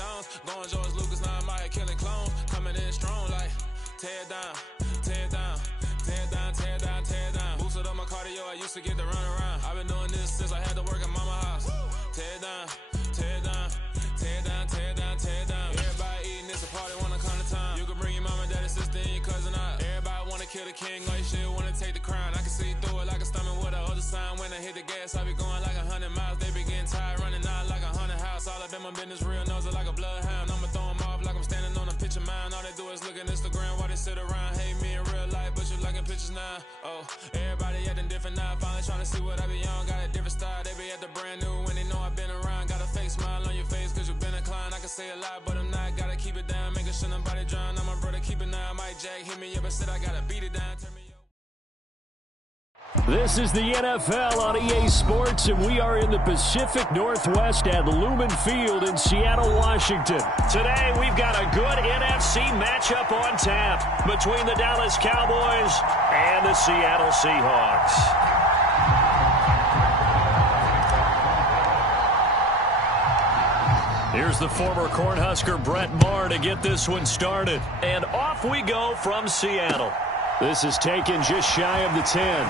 Jones. Going George Lucas, now I'm out here killing clones. Coming in strong like tear down, tear down, tear down, tear down, tear down. Boosted up my cardio, I used to get to run around. I've been doing this since I had to work at mama house. Tear down, tear down, tear down, tear down, tear down. Everybody eating, it's a party, wanna come to time. You can bring your mama, daddy, sister, and your cousin out. Everybody wanna kill the king, like shit, wanna take the crown. I can see through it like a stomach with a other sign. When I hit the gas, I be going like 100 miles. They be getting tired, running out like 100 house. All up in my business, real nose it like a bloodhound. I'ma throw 'em off like I'm standing on a picture mound. All they do is look at Instagram while they sit around. Hate me in real life, but you liking pictures now. Oh, everybody acting different now. Finally trying to see what I be on. Got a different style, they be at the brand new when they know I've been around. Got a fake smile on your face cause you been inclined. I can say a lot, but I'm not. Gotta keep it down, making sure nobody drown. I'm my brother, keep it now. Mike Jack hit me up and said I gotta beat it down. Turn me up. This is the NFL on EA Sports, and we are in the Pacific Northwest at Lumen Field in Seattle, Washington. Today, we've got a good NFC matchup on tap between the Dallas Cowboys and the Seattle Seahawks. Here's the former Cornhusker Brett Maher to get this one started. And off we go from Seattle. This is taken just shy of the 10.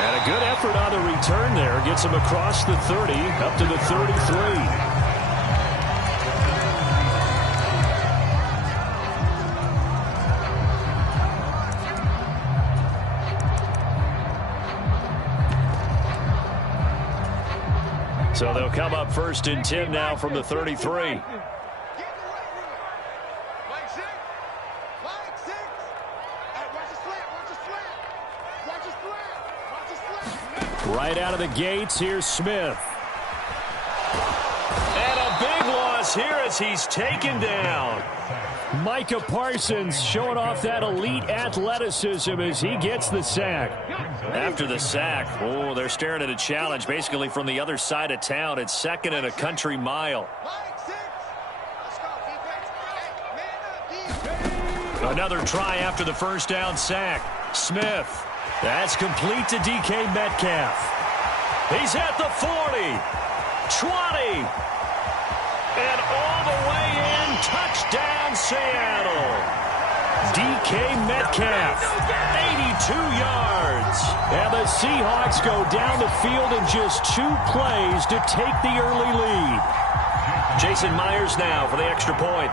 And a good effort on the return there. Gets him across the 30, up to the 33. So they'll come up 1st and 10 now from the 33. Right out of the gates, here's Smith. And a big loss here as he's taken down. Micah Parsons showing off that elite athleticism as he gets the sack. After the sack, oh, they're staring at a challenge basically from the other side of town. It's 2nd and a country mile. Another try after the first down sack. Smith. That's complete to DK Metcalf. He's at the 40, 20, and all the way in. Touchdown, Seattle. DK Metcalf, 82 yards. And the Seahawks go down the field in just 2 plays to take the early lead. Jason Myers now for the extra point.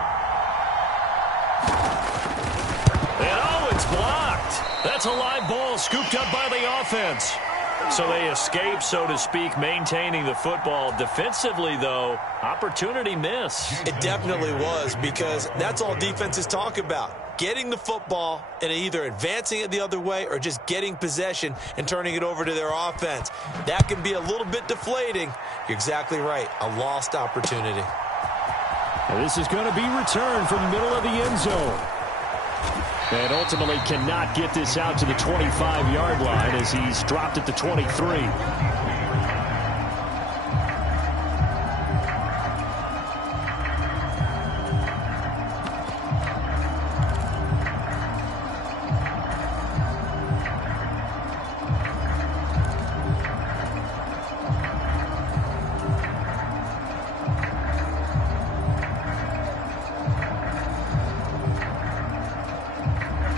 And oh, it's blocked. That's a live ball scooped up by the offense. So they escape, so to speak, maintaining the football. Defensively, though, opportunity miss. It definitely was, because that's all defenses talk about. Getting the football and either advancing it the other way or just getting possession and turning it over to their offense. That can be a little bit deflating. You're exactly right. A lost opportunity. And this is going to be returned from the middle of the end zone. And ultimately cannot get this out to the 25-yard line as he's dropped at the 23.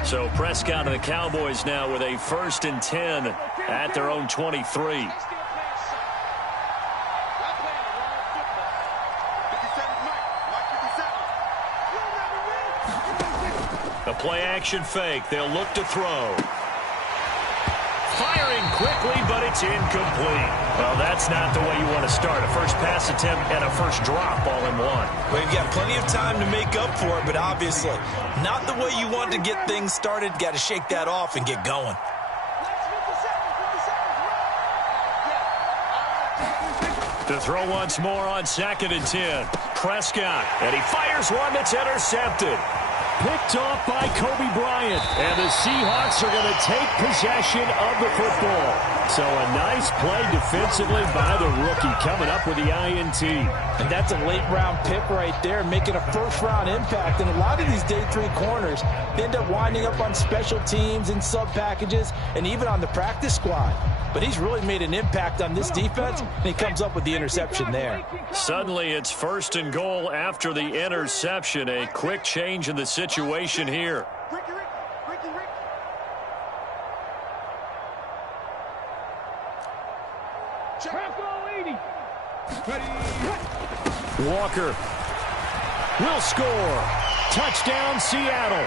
So Prescott and the Cowboys now with a 1st and 10 at their own 23. A play-action fake. They'll look to throw. Firing quickly, but it's incomplete. Well, that's not the way you want to start. A first pass attempt and a first drop all in one. Well, you've got plenty of time to make up for it, but obviously not the way you want to get things started. Got to shake that off and get going. To throw once more on 2nd and 10. Prescott, and he fires one that's intercepted. picked off by Kobe Bryant. And the Seahawks are going to take possession of the football. So a nice play defensively by the rookie coming up with the INT. And that's a late-round pick right there, making a first-round impact. And a lot of these day 3 corners end up winding up on special teams and sub-packages and even on the practice squad. But he's really made an impact on this defense, and he comes up with the interception there. Suddenly it's 1st and goal after the interception. A quick change in the situation here. Walker will score. Touchdown, Seattle.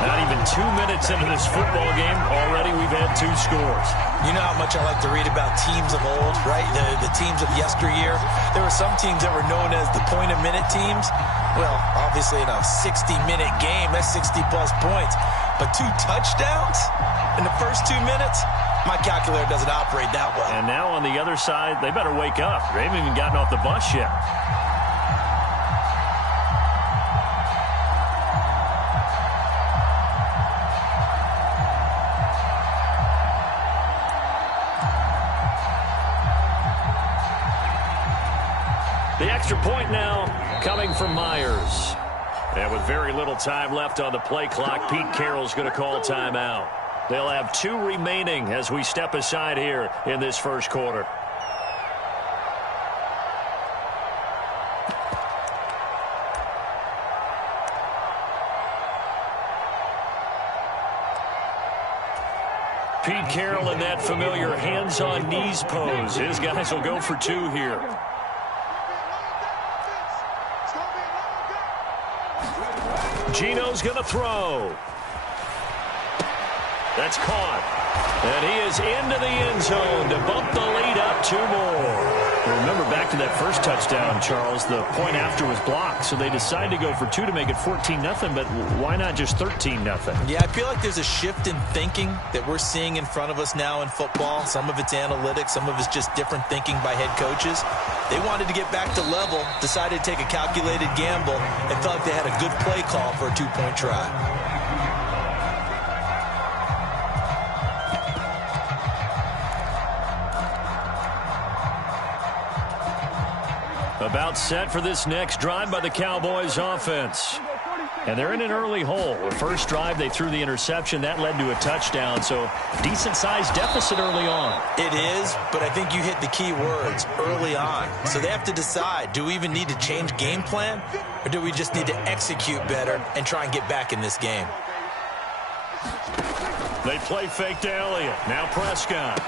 Not even 2 minutes into this football game, already we've had 2 scores. You know how much I like to read about teams of old, right? The teams of yesteryear. There were some teams that were known as the point-a-minute teams. Well, obviously in a 60-minute game, that's 60-plus points. But 2 touchdowns in the first 2 minutes? My calculator doesn't operate that well. And now on the other side, they better wake up. They haven't even gotten off the bus yet. The extra point now coming from Myers. And with very little time left on the play clock, Pete Carroll's going to call timeout. They'll have 2 remaining as we step aside here in this first quarter. Pete Carroll in that familiar hands-on knees pose. His guys will go for 2 here. Gino's going to throw. That's caught. And he is into the end zone to bump the lead up 2 more. Remember back to that first touchdown, Charles, the point after was blocked, so they decided to go for 2 to make it 14-0, but why not just 13-0? Yeah, I feel like there's a shift in thinking that we're seeing in front of us now in football. Some of it's analytics, some of it's just different thinking by head coaches. They wanted to get back to level, decided to take a calculated gamble, and felt like they had a good play call for a 2-point try. About set for this next drive by the Cowboys offense. And they're in an early hole. The first drive, they threw the interception. That led to a touchdown, so decent-sized deficit early on. It is, but I think you hit the key words, early on. So they have to decide, do we even need to change game plan, or do we just need to execute better and try and get back in this game? They play fake to Elliott. Now Prescott.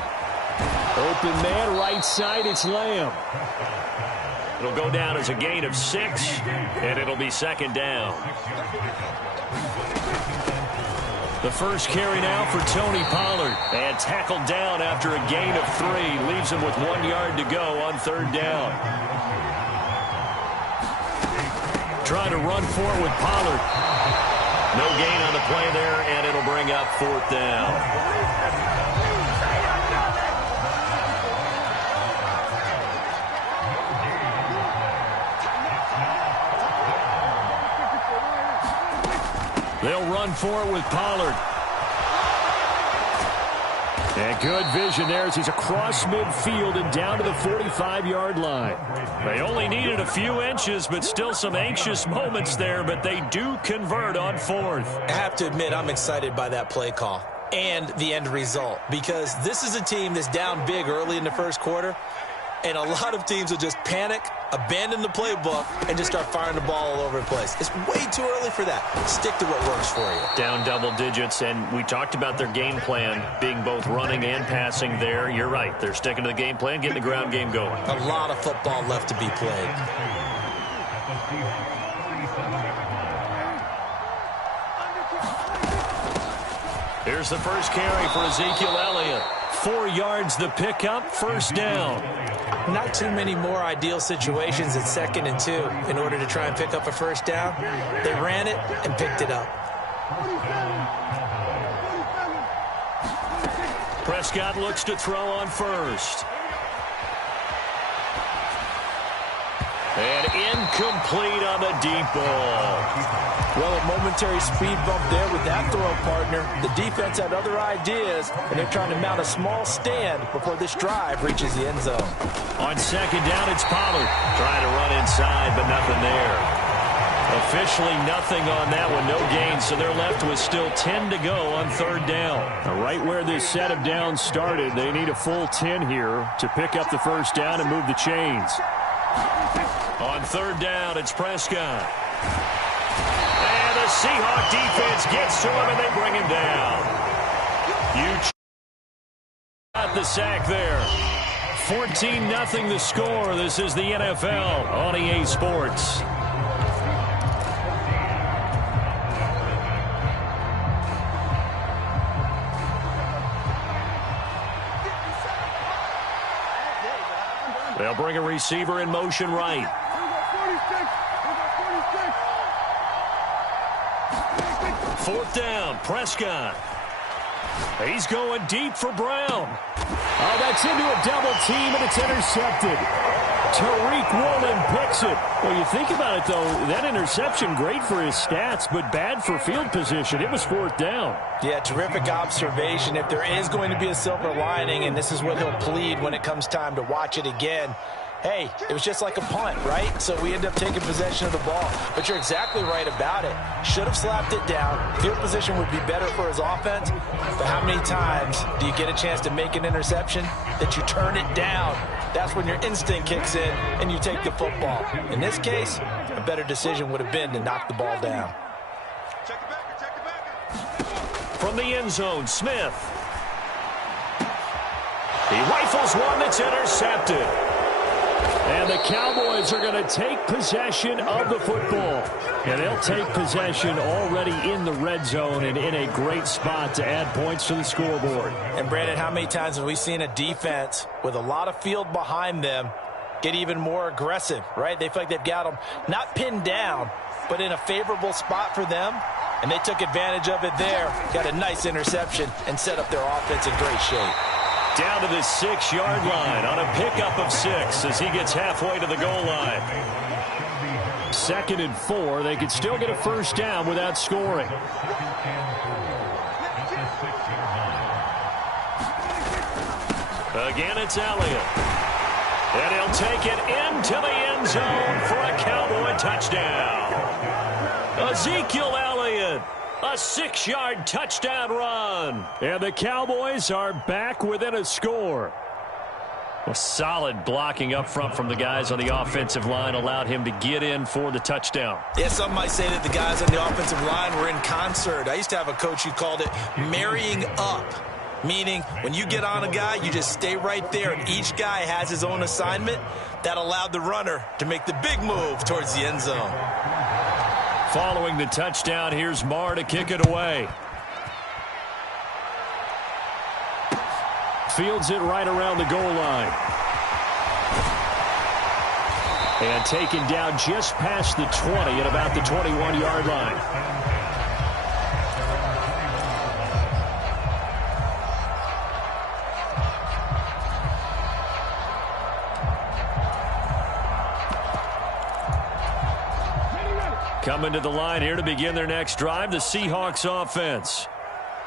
Open man, right side, it's Lamb. It'll go down as a gain of 6, and it'll be 2nd down. The first carry now for Tony Pollard. And tackled down after a gain of 3. Leaves him with 1 yard to go on 3rd down. Trying to run for it with Pollard. No gain on the play there, and it'll bring up 4th down. They'll run for it with Pollard. And good vision there as he's across midfield and down to the 45-yard line. They only needed a few inches, but still some anxious moments there, but they do convert on 4th. I have to admit, I'm excited by that play call and the end result, because this is a team that's down big early in the first quarter, and a lot of teams will just panic, abandon the playbook, and just start firing the ball all over the place. It's way too early for that. Stick to what works for you. Down double digits, and we talked about their game plan being both running and passing there. You're right. They're sticking to the game plan, getting the ground game going. A lot of football left to be played. Here's the first carry for Ezekiel Elliott. 4 yards the pickup, 1st down. Not too many more ideal situations at 2nd and 2 in order to try and pick up a 1st down. They ran it and picked it up. Prescott looks to throw on 1st. And incomplete on the deep ball. Well, a momentary speed bump there with that throw partner. The defense had other ideas, and they're trying to mount a small stand before this drive reaches the end zone. On second down, it's Pollard. Trying to run inside, but nothing there. Officially nothing on that one, no gain, so they're left with still 10 to go on third down. Now, right where this set of downs started, they need a full 10 here to pick up the first down and move the chains. On third down, it's Prescott. And the Seahawk defense gets to him, and they bring him down. Huge got the sack there. 14-0 the score. This is the NFL on EA Sports. They'll bring a receiver in motion right. Fourth down, Prescott. He's going deep for Brown. Oh, that's into a double team, and it's intercepted. Tariq Woolen picks it. Well, you think about it, though, that interception, great for his stats, but bad for field position. It was fourth down. Yeah, terrific observation. If there is going to be a silver lining, and this is what he'll plead when it comes time to watch it again, hey, it was just like a punt, right? So we end up taking possession of the ball. But you're exactly right about it. Should have slapped it down. Field position would be better for his offense. But how many times do you get a chance to make an interception that you turn it down? That's when your instinct kicks in and you take the football. In this case, a better decision would have been to knock the ball down. From the end zone, Smith. He rifles one that's intercepted. And the Cowboys are going to take possession of the football. And they'll take possession already in the red zone and in a great spot to add points to the scoreboard. And, Brandon, how many times have we seen a defense with a lot of field behind them get even more aggressive, right? They feel like they've got them not pinned down, but in a favorable spot for them. And they took advantage of it there. Got a nice interception and set up their offense in great shape. Down to the 6-yard line on a pickup of 6 as he gets halfway to the goal line. 2nd and 4. They could still get a first down without scoring. Again, it's Elliott. And he'll take it into the end zone for a Cowboy touchdown. Ezekiel Elliott. A 6-yard touchdown run. And the Cowboys are back within a score. A solid blocking up front from the guys on the offensive line allowed him to get in for the touchdown. Yeah, some might say that the guys on the offensive line were in concert. I used to have a coach who called it marrying up, meaning when you get on a guy, you just stay right there, and each guy has his own assignment. That allowed the runner to make the big move towards the end zone. Following the touchdown, here's Marr to kick it away. Fields it right around the goal line. And taken down just past the 20 at about the 21-yard line. Coming to the line here to begin their next drive, the Seahawks offense.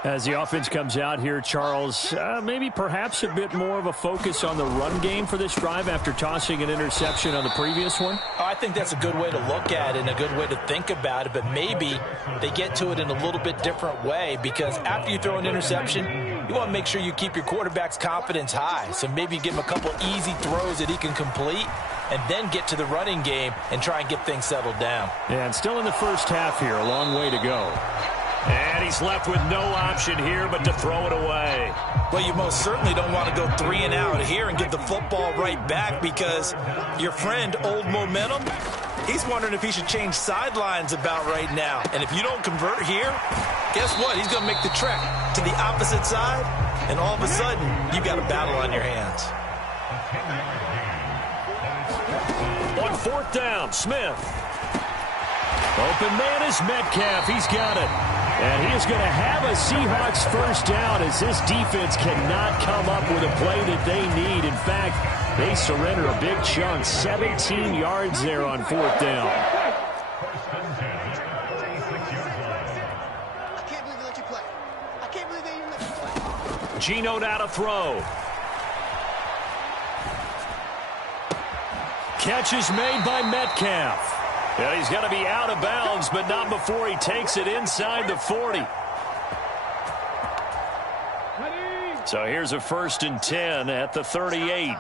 As the offense comes out here, Charles, maybe perhaps a bit more of a focus on the run game for this drive after tossing an interception on the previous one? I think that's a good way to look at it and a good way to think about it, but maybe they get to it in a little bit different way, because after you throw an interception, you want to make sure you keep your quarterback's confidence high. So maybe give him a couple easy throws that he can complete, and then get to the running game and try and get things settled down. And still in the first half here, a long way to go. And he's left with no option here but to throw it away. Well, you most certainly don't want to go 3 and out here and get the football right back, because your friend, Old Momentum, he's wondering if he should change sidelines about right now. And if you don't convert here, guess what? He's going to make the trek to the opposite side, and all of a sudden, you've got a battle on your hands. On 4th down, Smith. Open man is Metcalf. He's got it. And he is going to have a Seahawks first down as this defense cannot come up with a play that they need. In fact, they surrender a big chunk, 17 yards there on fourth down. I can't believe they let you play. I can't believe they even let you play. Geno now to throw. Catch is made by Metcalf. And he's going to be out of bounds, but not before he takes it inside the 40. So here's a 1st and 10 at the 38.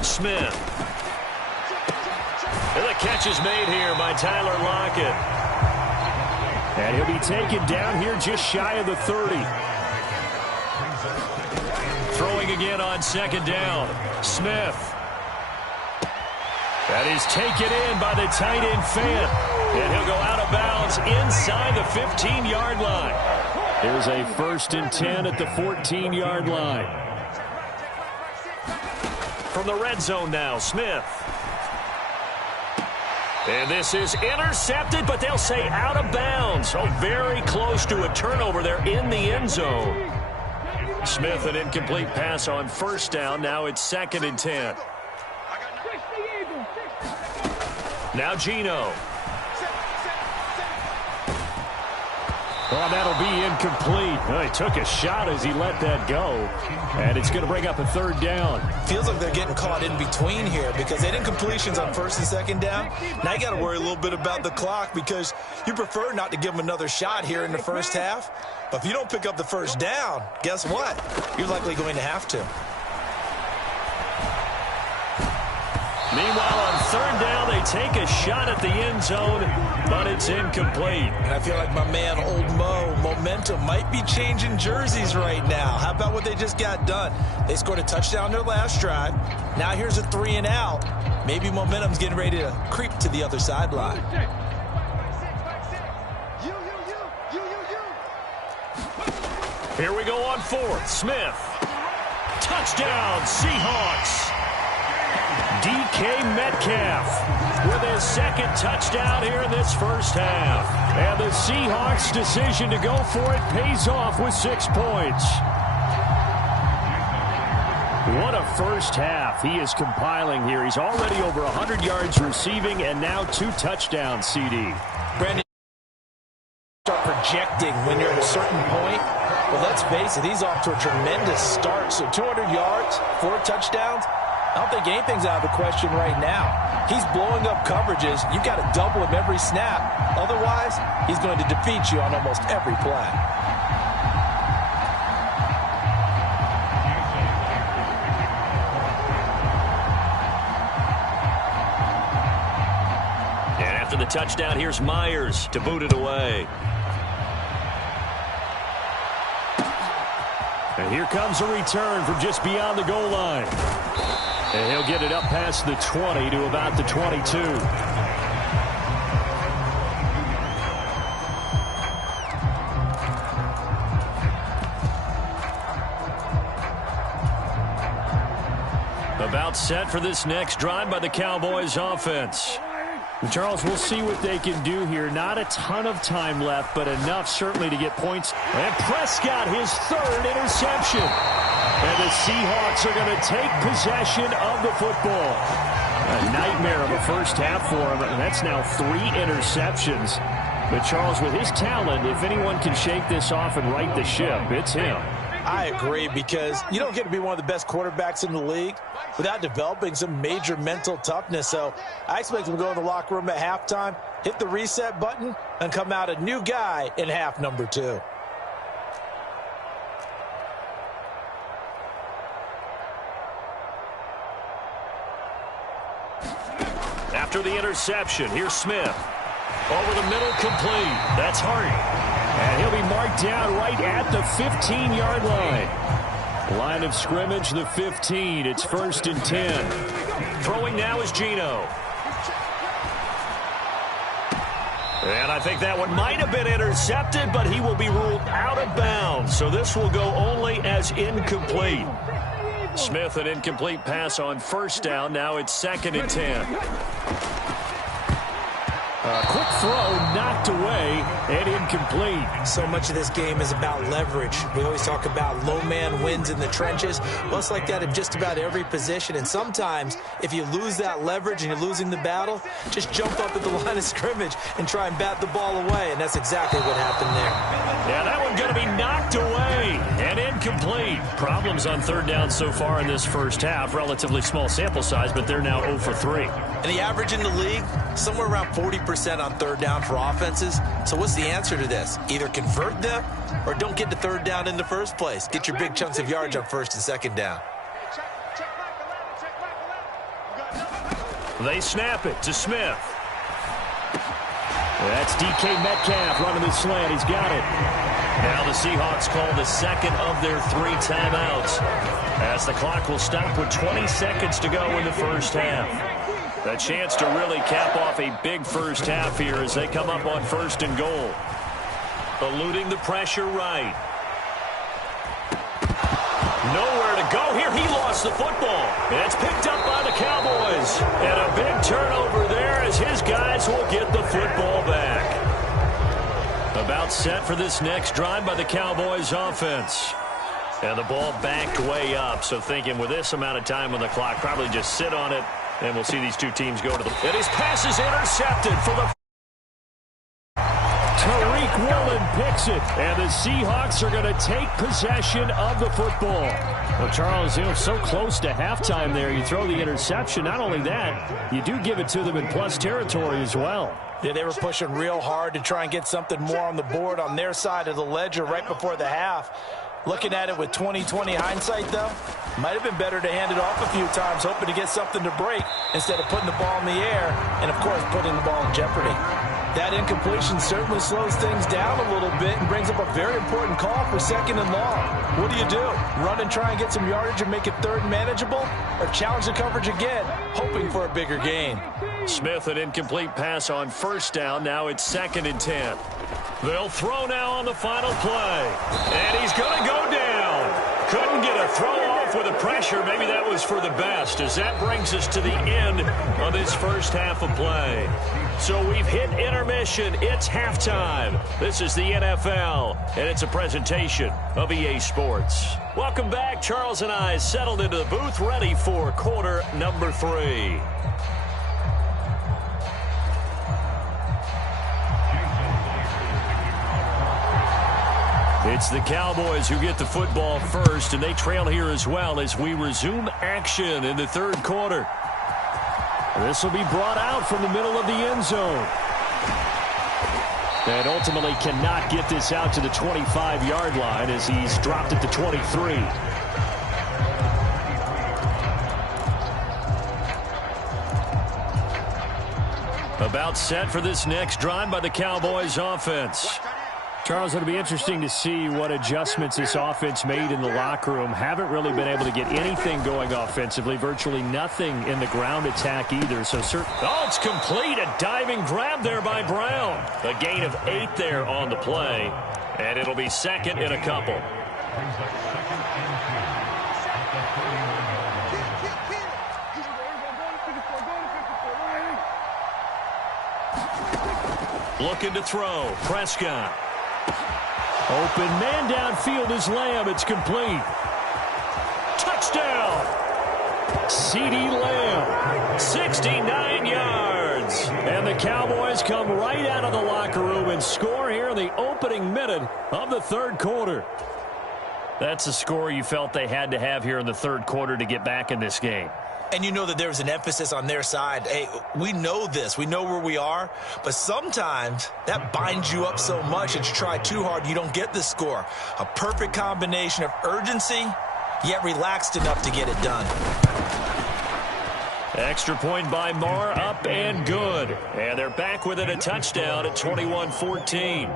Smith. And the catch is made here by Tyler Lockett. And he'll be taken down here just shy of the 30. Throwing again on 2nd down. Smith. That is taken in by the tight end Fant. And he'll go out of bounds inside the 15-yard line. There's a 1st and 10 at the 14-yard line. From the red zone now, Smith. And this is intercepted, but they'll say out of bounds. Oh, very close to a turnover there in the end zone. Smith, an incomplete pass on 1st down. Now it's 2nd and 10. Now Geno. Oh, that'll be incomplete. Oh, he took a shot as he let that go. And it's going to bring up a 3rd down. Feels like they're getting caught in between here because they had incompletions on 1st and 2nd down. Now you got to worry a little bit about the clock because you prefer not to give them another shot here in the first half. But if you don't pick up the 1st down, guess what? You're likely going to have to. Meanwhile, on 3rd down, they take a shot at the end zone, but it's incomplete. And I feel like my man, Old Mo, momentum might be changing jerseys right now. How about what they just got done? They scored a touchdown their last drive. Now here's a 3 and out. Maybe momentum's getting ready to creep to the other sideline. Here we go on 4th. Smith. Touchdown, Seahawks. DK Metcalf with his 2nd touchdown here in this first half. And the Seahawks' decision to go for it pays off with 6 points. What a first half he is compiling here. He's already over 100 yards receiving and now 2 touchdowns, CD. Brandon, start projecting when you're at a certain point. Well, let's face it, he's off to a tremendous start. So 200 yards, 4 touchdowns. I don't think anything's out of the question right now. He's blowing up coverages. You've got to double him every snap. Otherwise, he's going to defeat you on almost every play. And after the touchdown, here's Myers to boot it away. And here comes a return from just beyond the goal line. And he'll get it up past the 20 to about the 22. About set for this next drive by the Cowboys offense. Charles, we'll see what they can do here. Not a ton of time left, but enough certainly to get points. And Prescott, his 3rd interception. And the Seahawks are going to take possession of the football. A nightmare of a first half for him, and that's now 3 interceptions. But Charles, with his talent, if anyone can shake this off and right the ship, it's him. I agree, because you don't get to be one of the best quarterbacks in the league without developing some major mental toughness. So I expect him to go in the locker room at halftime, hit the reset button, and come out a new guy in half number 2. After the interception, here's Smith. Over the middle, complete. That's Hart. And he'll be marked down right at the 15-yard line. Line of scrimmage, the 15. It's 1st and 10. Throwing now is Geno. And I think that one might have been intercepted, but he will be ruled out of bounds. So this will go only as incomplete. Smith, an incomplete pass on 1st down. Now it's 2nd and 10. Quick throw, knocked away, and incomplete. So much of this game is about leverage. We always talk about low man wins in the trenches. Well, it's like that in just about every position. And sometimes, if you lose that leverage and you're losing the battle, just jump up at the line of scrimmage and try and bat the ball away. And that's exactly what happened there. Yeah, that one going to be knocked away and incomplete. Problems on third down so far in this first half. Relatively small sample size, but they're now 0 for 3. And the average in the league, somewhere around 40% on third down for offenses. So what's the answer to this? Either convert them or don't get to third down in the first place. Get your big chunks of yards on first and second down. They snap it to Smith. That's DK Metcalf running the slant. He's got it. Now the Seahawks call the second of their 3 timeouts, as the clock will stop with 20 seconds to go in the first half. A chance to really cap off a big first half here as they come up on first and goal. Eluding the pressure right. Nowhere to go here. He lost the football. And it's picked up by the Cowboys. And a big turnover there as his guys will get the football back. About set for this next drive by the Cowboys offense. And the ball backed way up. So thinking with this amount of time on the clock, probably just sit on it. And we'll see these two teams go to the... And his pass is intercepted for the... Tariq Woolen picks it. And the Seahawks are going to take possession of the football. Well, Charles, so close to halftime there. You throw the interception. Not only that, you do give it to them in plus territory as well. Yeah, they were pushing real hard to try and get something more on the board on their side of the ledger right before the half. Looking at it with 20/20 hindsight, though, might have been better to hand it off a few times, hoping to get something to break instead of putting the ball in the air and, of course, putting the ball in jeopardy. That incompletion certainly slows things down a little bit and brings up a very important call for second and long. What do? Run and try and get some yardage and make it third and manageable, or challenge the coverage again, hoping for a bigger gain? Smith, an incomplete pass on first down. Now it's 2nd and 10. They'll throw now on the final play. And he's going to go down. Couldn't get a throw off with the pressure. Maybe that was for the best, as that brings us to the end of this first half of play. So we've hit intermission. It's halftime. This is the NFL, and it's a presentation of EA Sports. Welcome back. Charles and I settled into the booth, ready for quarter number 3. It's the Cowboys who get the football first, and they trail here as well as we resume action in the third quarter. This will be brought out from the middle of the end zone. And ultimately cannot get this out to the 25-yard line as he's dropped it to 23. About set for this next drive by the Cowboys offense. Charles, it'll be interesting to see what adjustments this offense made in the locker room. Haven't really been able to get anything going offensively. Virtually nothing in the ground attack either. So, it's complete. A diving grab there by Brown. A gain of 8 there on the play. And it'll be 2nd and a couple. Looking to throw. Prescott. Open man downfield is Lamb. It's complete. Touchdown. CeeDee Lamb. 69 yards. And the Cowboys come right out of the locker room and score here in the opening minute of the third quarter. That's a score you felt they had to have here in the third quarter to get back in this game. And you know that there was an emphasis on their side. Hey, we know this. We know where we are. But sometimes that binds you up so much that you try too hard, you don't get the score. A perfect combination of urgency, yet relaxed enough to get it done. Extra point by Marr, up and good. And they're back within a touchdown at 21-14.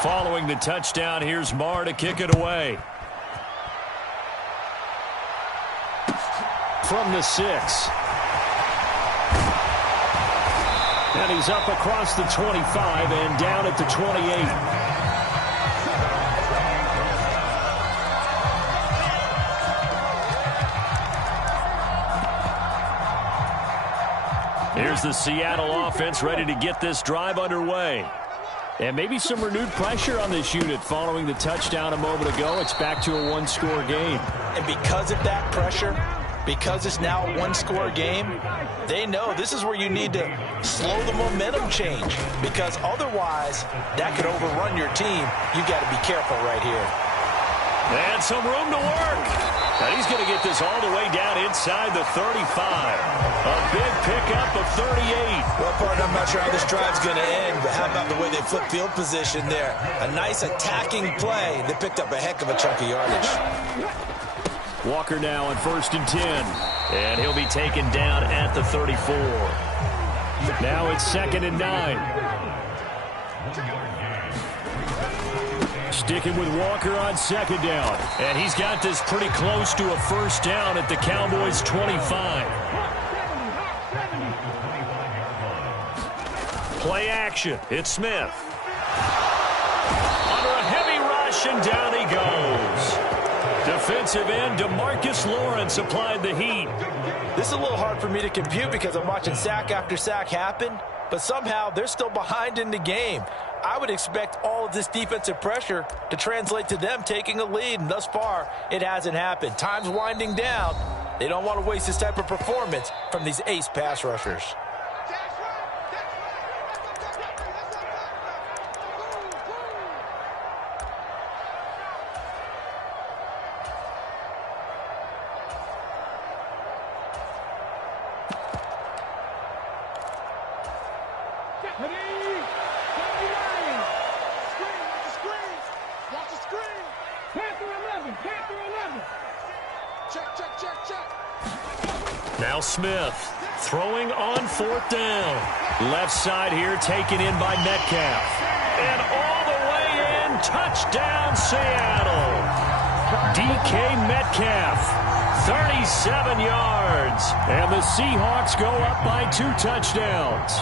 Following the touchdown, here's Marr to kick it away. From the 6. And he's up across the 25 and down at the 28. here's the Seattle offense ready to get this drive underway. And maybe some renewed pressure on this unit following the touchdown a moment ago. It's back to a one-score game. And because of that pressure, because it's now a one-score game, they know this is where you need to slow the momentum change, because otherwise that could overrun your team. You got to be careful right here. And some room to work. And he's going to get this all the way down inside the 35. A big pickup of 38. Well, partner, I'm not sure how this drive's going to end, but how about the way they flip field position there? A nice attacking play. They picked up a heck of a chunk of yardage. Walker now on 1st and 10. And he'll be taken down at the 34. Now it's 2nd and 9. Sticking with Walker on 2nd down. And he's got this pretty close to a 1st down at the Cowboys' 25. Play action. It's Smith. Under a heavy rush, and down he goes. Defensive end DeMarcus Lawrence applied the heat. This is a little hard for me to compute because I'm watching sack after sack happen, but somehow they're still behind in the game. I would expect all of this defensive pressure to translate to them taking a lead, and thus far, it hasn't happened. Time's winding down. They don't want to waste this type of performance from these ace pass rushers. Now Smith throwing on 4th down. Left side here taken in by Metcalf. And all the way in, touchdown Seattle. DK Metcalf, 37 yards. And the Seahawks go up by 2 touchdowns.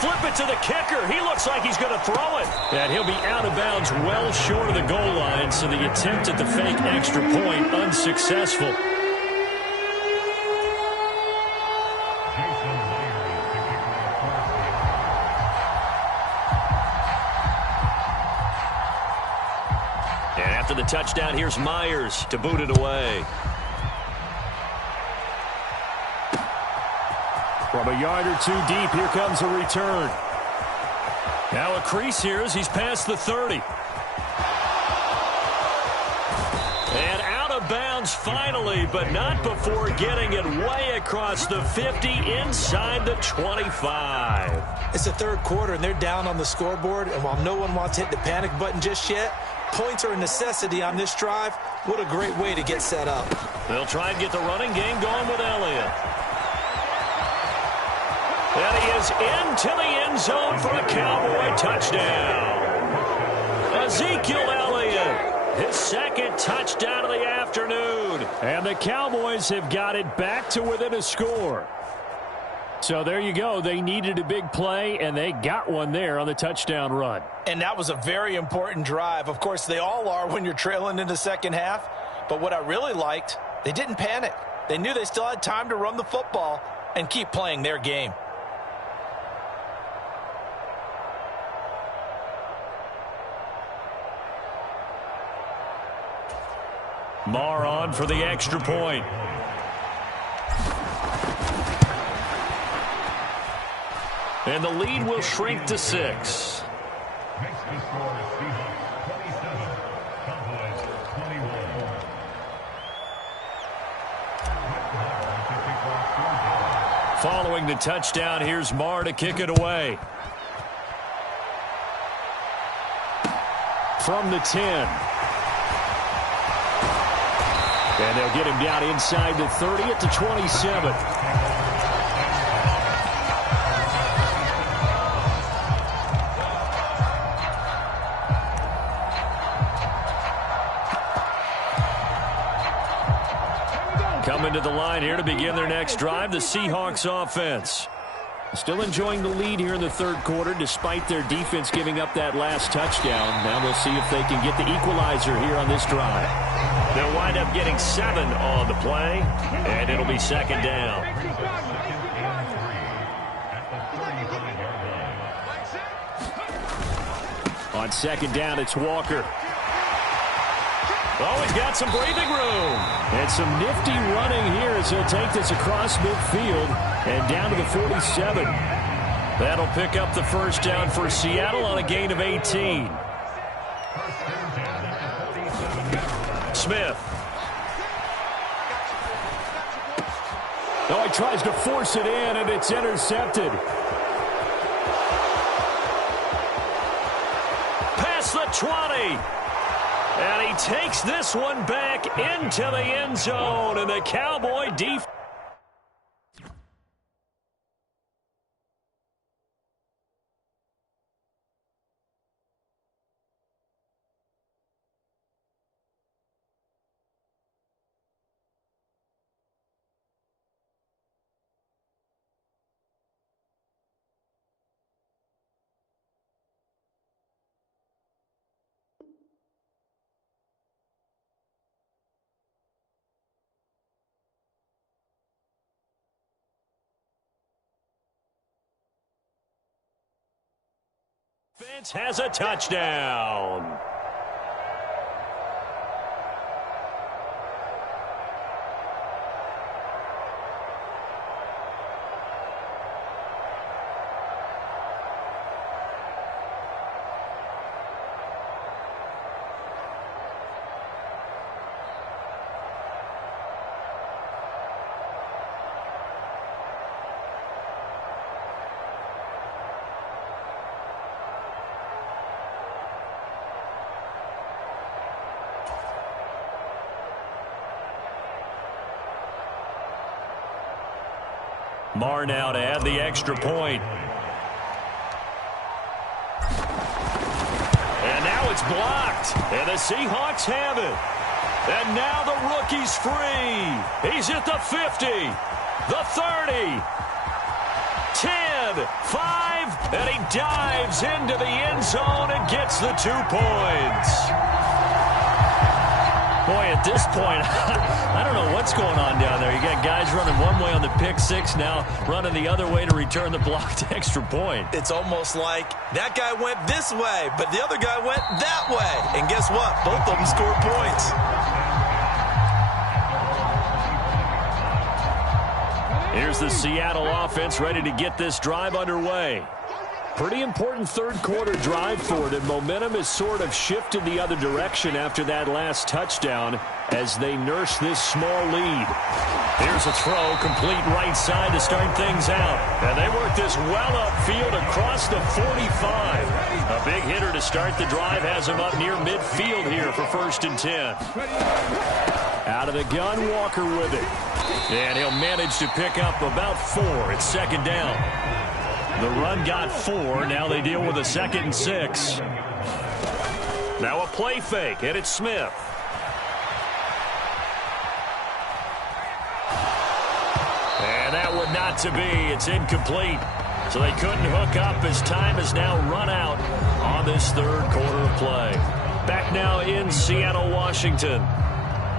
Flip it to the kicker. He looks like he's going to throw it. And he'll be out of bounds well short of the goal line, so the attempt at the fake extra point unsuccessful. And after the touchdown, here's Myers to boot it away. From a yard or 2 deep, here comes a return. Now a crease here as he's past the 30. And out of bounds finally, but not before getting it way across the 50 inside the 25. It's the 3rd quarter, and they're down on the scoreboard, and while no one wants to hit the panic button just yet, points are a necessity on this drive. What a great way to get set up. They'll try and get the running game going with Elliott. And he is into the end zone for a Cowboy touchdown. Ezekiel Elliott, his 2nd touchdown of the afternoon. And the Cowboys have got it back to within a score. So there you go. They needed a big play, and they got one there on the touchdown run. And that was a very important drive. Of course, they all are when you're trailing in the second half. But what I really liked, they didn't panic. They knew they still had time to run the football and keep playing their game. Marr on for the extra point. And the lead will shrink to 6. Following the touchdown, here's Marr to kick it away. From the 10. And they'll get him down inside the 30 at the 27. Coming to the line here to begin their next drive, the Seahawks offense. Still enjoying the lead here in the third quarter despite their defense giving up that last touchdown. Now we'll see if they can get the equalizer here on this drive. They'll wind up getting 7 on the play, and it'll be second down. On second down, it's Walker. Oh, he's got some breathing room. And some nifty running here as he'll take this across midfield and down to the 47. That'll pick up the first down for Seattle on a gain of 18. Smith. Oh, he tries to force it in, and it's intercepted. Past the 20. And he takes this one back into the end zone, and the Cowboy defense. Defense has a touchdown. Marr now to add the extra point. And now it's blocked. And the Seahawks have it. And now the rookie's free. He's at the 50, the 30, 10, 5, and he dives into the end zone and gets the 2 points. Boy, at this point, I don't know what's going on down there. You got guys running one way on the pick six, now running the other way to return the blocked extra point. It's almost like that guy went this way, but the other guy went that way. And guess what? Both of them scored points. Here's the Seattle offense ready to get this drive underway. Pretty important third quarter drive for it, and momentum has sort of shifted the other direction after that last touchdown as they nurse this small lead. Here's a throw, complete right side to start things out. And they work this well upfield across the 45. A big hitter to start the drive has him up near midfield here for 1st and 10. Out of the gun, Walker with it. And he'll manage to pick up about 4. It's second down. The run got 4. Now they deal with a 2nd and 6. Now a play fake, and it's Smith. And that would not to be. It's incomplete. So they couldn't hook up as time has now run out on this third quarter of play. Back now in Seattle, Washington.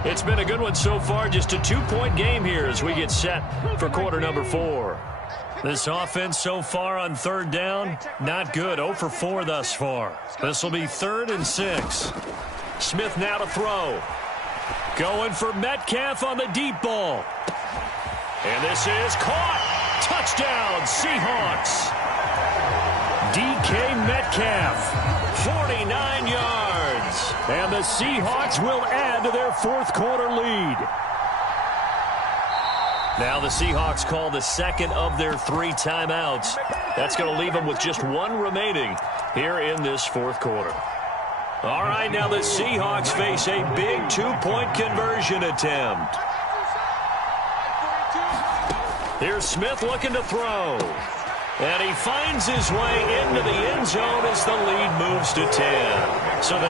It's been a good one so far. Just a 2-point game here as we get set for quarter number 4. This offense so far on third down, not good. 0 for 4 thus far. This will be 3rd and 6. Smith now to throw. Going for Metcalf on the deep ball. And this is caught. Touchdown, Seahawks. DK Metcalf, 49 yards. And the Seahawks will add to their 4th quarter lead. Now the Seahawks call the 2nd of their 3 timeouts. That's going to leave them with just 1 remaining here in this 4th quarter. All right, now the Seahawks face a big 2-point conversion attempt. Here's Smith looking to throw. And he finds his way into the end zone as the lead moves to 10. So